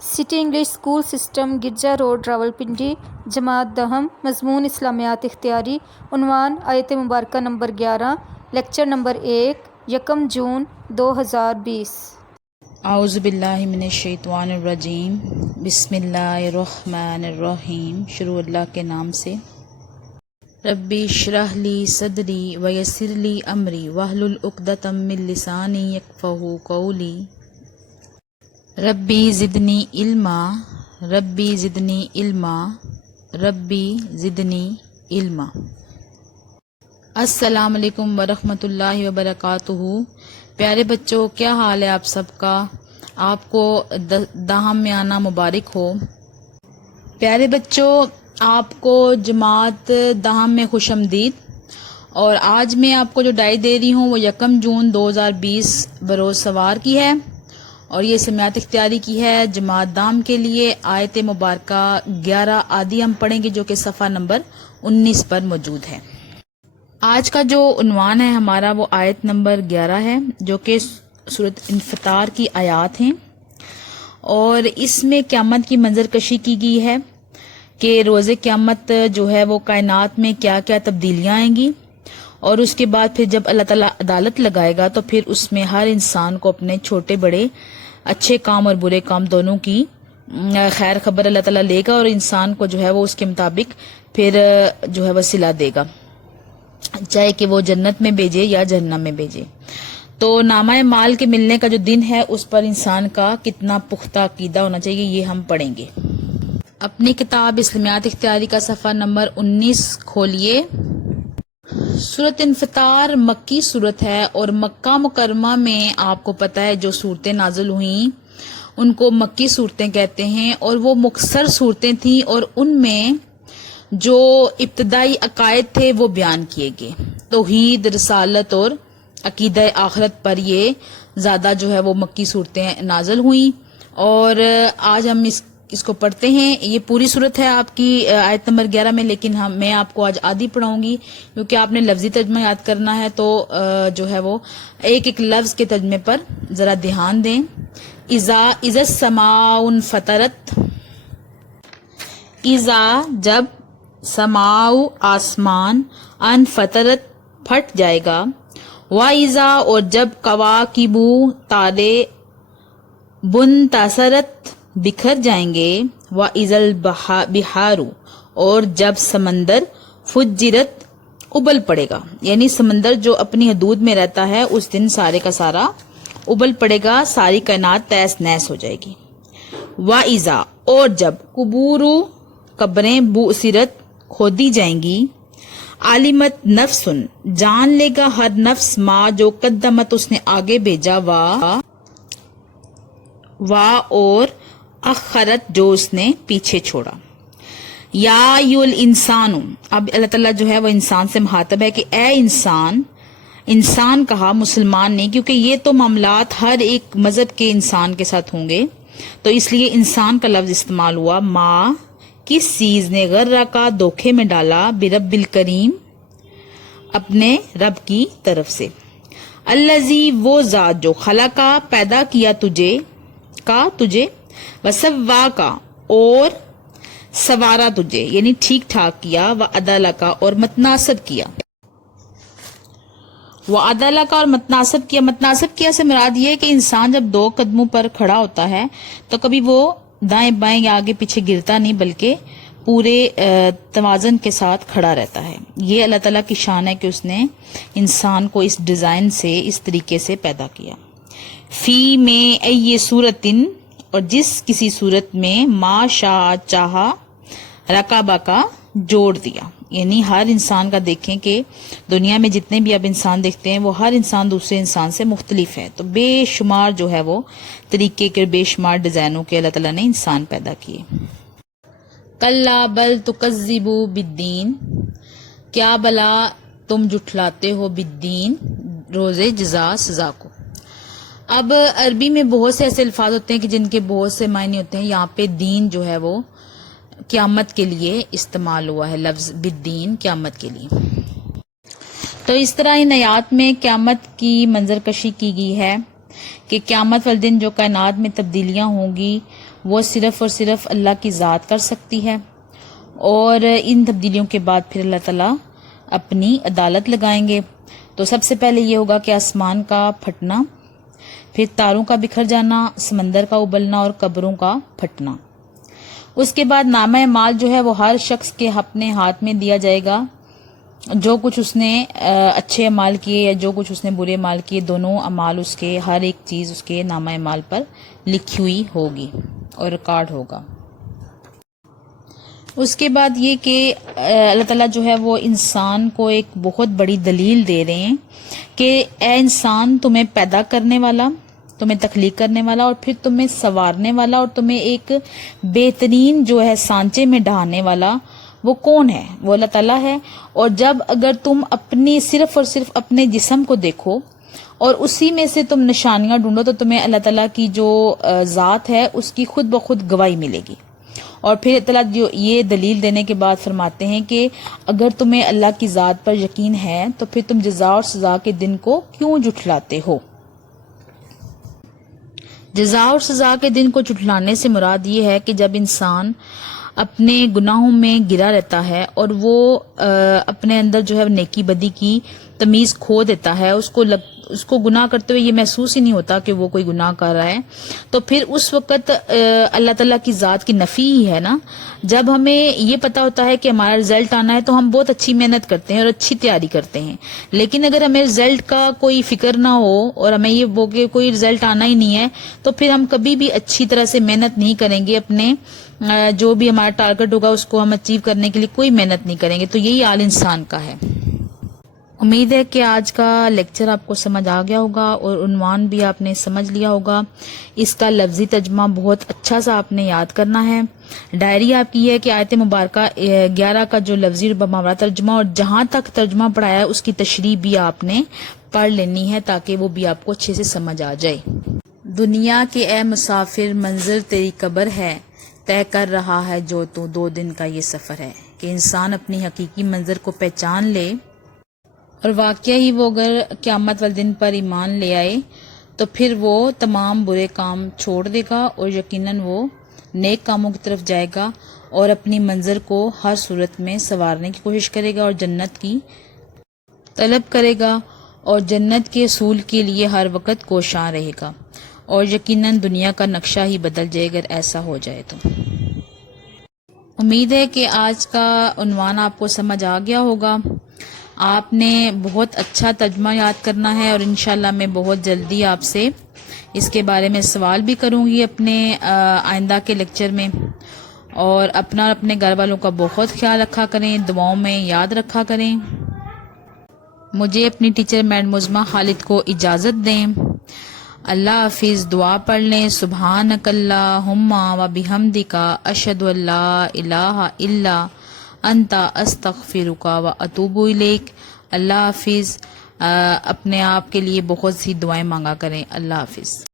City English school system गिरजा road Rawalpindi जमात दहम मजमून इस्लामियात इख्तियारी उन्वान आयत मुबारक नंबर 11 लेक्चर नंबर 1 यकम जून 2020। आउज़ु बिल्लाहि मिनश शैतानिर रजीम बिस्मिल्लाहिर्रहमानिर्रहीम। शुरू अल्लाह के नाम से। रब्बी इश्रह ली सदरी व यस्सिर ली अमरी वहलुल उक़दतम मिन लिसानी यफ़क़हू क़ौली। रब्बी ज़िदनी इल्मा रब्बी ज़िदनी इल्मा रब्बी ज़िदनी इल्मा। अस्सलाम वालेकुम वरहमतुल्लाहि वबरकातुहू। प्यारे बच्चों, क्या हाल है आप सबका? आपको दहम में आना मुबारक हो। प्यारे बच्चों, आपको जमात दहम में खुशमदीद। और आज मैं आपको जो डायरी दे रही हूँ वो यकम जून 2020 बरोज़ सवार की है और ये समियात इख्तियारी की है। जमात दाम के लिए आयत मुबारक 11 आदि हम पढ़ेंगे जो कि सफ़ा नंबर 19 पर मौजूद है। आज का जो उन्वान है हमारा वो आयत नंबर 11 है जो कि सूरत इन्फितार की आयात हैं और इसमें क़यामत की मंजरकशी की गई है कि रोज़े क़यामत जो है वो कायनात में क्या क्या तब्दीलियाँ आएंगी और उसके बाद फिर जब अल्लाह ताला अदालत लगाएगा तो फिर उसमें हर इंसान को अपने छोटे बड़े अच्छे काम और बुरे काम दोनों की खैर खबर अल्लाह ताला लेगा और इंसान को जो है वो उसके मुताबिक फिर जो है वसीला देगा, चाहे कि वो जन्नत में भेजे या जहन्नम में भेजे। तो नामा माल के मिलने का जो दिन है उस पर इंसान का कितना पुख्ता अकीदा होना चाहिए ये हम पढ़ेंगे। अपनी किताब इस्लामियात इख्तियारी का सफ़ा नंबर 19 खोलिए। सूरत इन्फितार मक्की सूरत है और मक्का मुकरमा में आपको पता है जो सूरतें नाजिल हुई उनको मक्की सूरतें कहते हैं और वो मुख्तसर सूरतें थीं और उनमें जो इब्तदाई अकायद थे वो बयान किए गए। तौहीद, रिसालत और अकीदा आखिरत पर ये ज़्यादा जो है वो मक्की सूरतें नाजिल हुई और आज हम इसको पढ़ते हैं। ये पूरी सूरत है आपकी आयत नंबर 11 में, लेकिन मैं आपको आज आधी पढ़ाऊंगी क्योंकि आपने लफ्जी तर्जमा याद करना है तो जो है वो एक एक लफ्ज के तर्जमे पर जरा ध्यान दें। इज़ा समाउन फतरत, इज़ा जब, समाउ आसमान, अन फतरत फट जाएगा, व इज़ा और जब, कवाकिबू तारे, बुन तासरत बिखर जाएंगे, व इज़ल बिहारू और जब समंदर, फुज्जिरत उबल पड़ेगा, यानी समंदर जो अपनी हदूद में रहता है उस दिन सारे का सारा उबल पड़ेगा, सारी कायनात तहस नहस हो जाएगी। व इज़ा और जब, कुबूरू कब्रें, बुसिरत खोदी जाएंगी, आलिमत नफ्सुन जान लेगा हर नफ्स, माँ जो कद्दमत उसने आगे भेजा, वा और अखरत जो उसने पीछे छोड़ा। या युल इंसानु, अब अल्लाह ताला जो है वो इंसान से मुखातब है कि ए इंसान, इंसान कहा मुसलमान ने क्योंकि ये तो मामलात हर एक मजहब के इंसान के साथ होंगे तो इसलिए इंसान का लफ्ज इस्तेमाल हुआ। माँ किस चीज ने गर्रा का धोखे में डाला, बिरब्बिल करीम अपने रब की तरफ से, अल्लजी वो जात जो, खला का पैदा किया तुझे वसव्वा का और सवारा तुझे, यानी ठीक ठाक किया, व अदाला का और मतनासब किया, वो अदाला का और मतनासब किया। मतनासब किया से मुराद ये है कि इंसान जब दो कदमों पर खड़ा होता है तो कभी वो दाएं बाएं या आगे पीछे गिरता नहीं बल्कि पूरे तवाज़न के साथ खड़ा रहता है। ये अल्लाह ताला की शान है कि उसने इंसान को इस डिजाइन से इस तरीके से पैदा किया। फी में ये सूरतिन और जिस किसी सूरत में, मा शाह चाहा, रकाबा का जोड़ दिया, यानी हर इंसान का देखें कि दुनिया में जितने भी अब इंसान देखते हैं वो हर इंसान दूसरे इंसान से मुख्तलिफ है, तो बेशुमार जो है वो तरीके के बेशुमार डिजाइनों के अल्लाह ताला ने इंसान पैदा किए। कल्ला बल तुकज़्ज़िबू बिद्दीन, क्या भला तुम जुठलाते हो, बिद्दीन रोज़े जज़ा सजा को। अब अरबी में बहुत से ऐसे अल्फाज होते हैं कि जिनके बहुत से मायने होते हैं। यहाँ पे दीन जो है वो क़यामत के लिए इस्तेमाल हुआ है, लफ्ज बिद्दीन क़यामत के लिए। तो इस तरह इन आयात में क़यामत की मंजरकशी की गई है कि क़यामत वाले दिन जो कायनात में तब्दीलियां होंगी وہ صرف اور صرف اللہ کی ذات کر سکتی ہے، اور ان تبدیلیوں کے بعد پھر اللہ تعالیٰ اپنی عدالت لگائیں گے۔ تو سب سے پہلے یہ ہوگا کہ آسمان کا پھٹنا، پھر تاروں کا بکھر جانا، سمندر کا ابلنا اور قبروں کا پھٹنا۔ اس کے بعد نامہ اعمال جو ہے وہ ہر شخص کے اپنے ہاتھ میں دیا جائے گا، جو کچھ اس نے اچھے اعمال کیے یا جو کچھ اس نے برے اعمال کیے، دونوں اعمال اس کے، ہر ایک چیز اس کے نامہ اعمال پر لکھی ہوئی ہوگی اور ریکارڈ ہوگا۔ اس کے بعد یہ کہ اللہ تعالیٰ جو ہے وہ انسان کو ایک بہت بڑی دلیل دے رہے ہیں کہ اے انسان، تمہیں پیدا کرنے والا، تمہیں تخلیق کرنے والا اور پھر تمہیں سنوارنے والا اور تمہیں ایک بہترین جو ہے سانچے میں ڈھانے والا وہ کون ہے؟ وہ اللہ تعالیٰ ہے۔ اور جب اگر تم اپنی صرف اور صرف اپنے جسم کو دیکھو اور اسی میں سے تم نشانیاں ڈھونڈو تو تمہیں اللہ تعالیٰ کی جو ذات ہے اس کی خود بخود گواہی ملے گی۔ اور پھر اللہ تعالیٰ جو یہ دلیل دینے کے بعد فرماتے ہیں کہ اگر تمہیں اللہ کی ذات پر یقین ہے تو پھر تم جزا اور سزا کے دن کو کیوں جھٹلاتے ہو؟ جزا اور سزا کے دن کو جھٹلانے سے مراد یہ ہے کہ جب انسان اپنے گناہوں میں گرا رہتا ہے اور وہ اپنے اندر جو ہے نیکی بدی کی تمیز کھو دیتا ہے، اس کو گناہ کرتے ہوئے یہ محسوس ہی نہیں ہوتا کہ وہ کوئی گناہ کر رہا ہے، تو پھر اس وقت اللہ تعالیٰ کی ذات کی نفی ہی ہے نا۔ جب ہمیں یہ پتا ہوتا ہے کہ ہمارا رزلٹ آنا ہے تو ہم بہت اچھی محنت کرتے ہیں اور اچھی تیاری کرتے ہیں، لیکن اگر ہمیں رزلٹ کا کوئی فکر نہ ہو اور ہمیں یہ وہ کہ کوئی رزلٹ آنا ہی نہیں ہے تو پھر ہم کبھی بھی اچھی طرح سے محنت نہیں کریں گے، اپنے جو بھی ہمارا ٹارگٹ ہوگا اس کو ہم اچیو کرنے کے لیے کوئی محنت نہیں کریں گے۔ تو یہی حال انسان کا ہے۔ امید ہے کہ آج کا لیکچر آپ کو سمجھ آ گیا ہوگا اور عنوان بھی آپ نے سمجھ لیا ہوگا۔ اس کا لفظی ترجمہ بہت اچھا سا آپ نے یاد کرنا ہے۔ ڈائری آپ کی ہے کہ آیت مبارکہ 11 کا جو لفظی بمحاورہ ترجمہ اور جہاں تک ترجمہ پڑھایا ہے اس کی تشریح بھی آپ نے پڑھ لینی ہے تاکہ وہ بھی آپ کو اچھے سے سمجھ آ جائے۔ دنیا کے اے مسافر، منزل تیری قبر ہے، طے کر رہا ہے جو تو 2 دن کا یہ سفر ہے۔ کہ انسان اپنی حقیقی منظر کو پہچان لے اور واقعہ ہی وہ اگر قیامت والے دن پر ایمان لے آئے تو پھر وہ تمام برے کام چھوڑ دے گا اور یقیناً وہ نیک کاموں کی طرف جائے گا اور اپنی منظر کو ہر صورت میں سنوارنے کی کوشش کرے گا اور جنت کی طلب کرے گا اور جنت کے اصول کے لیے ہر وقت کوشاں رہے گا، اور یقیناً دنیا کا نقشہ ہی بدل جائے اگر ایسا ہو جائے تو۔ امید ہے کہ آج کا عنوان آپ کو سمجھ آ گیا ہوگا۔ آپ نے بہت اچھا ترجمہ یاد کرنا ہے اور انشاءاللہ میں بہت جلدی آپ سے اس کے بارے میں سوال بھی کروں گی اپنے آئندہ کے لیکچر میں۔ اور اپنا اور اپنے گھر والوں کا بہت خیال رکھا کریں، دعاؤں میں یاد رکھا کریں۔ مجھے اپنی ٹیچر میڈم عظمیٰ خالد کو اجازت دیں۔ اللہ حافظ۔ دعا پڑھ لیں۔ سبحانک اللہم و بحمدک، اشہد ان لا الہ الا انت، استغفرک و اتوب الیک۔ اللہ حافظ۔ اپنے آپ کے لیے بہت سی دعائیں مانگا کریں۔ اللہ حافظ۔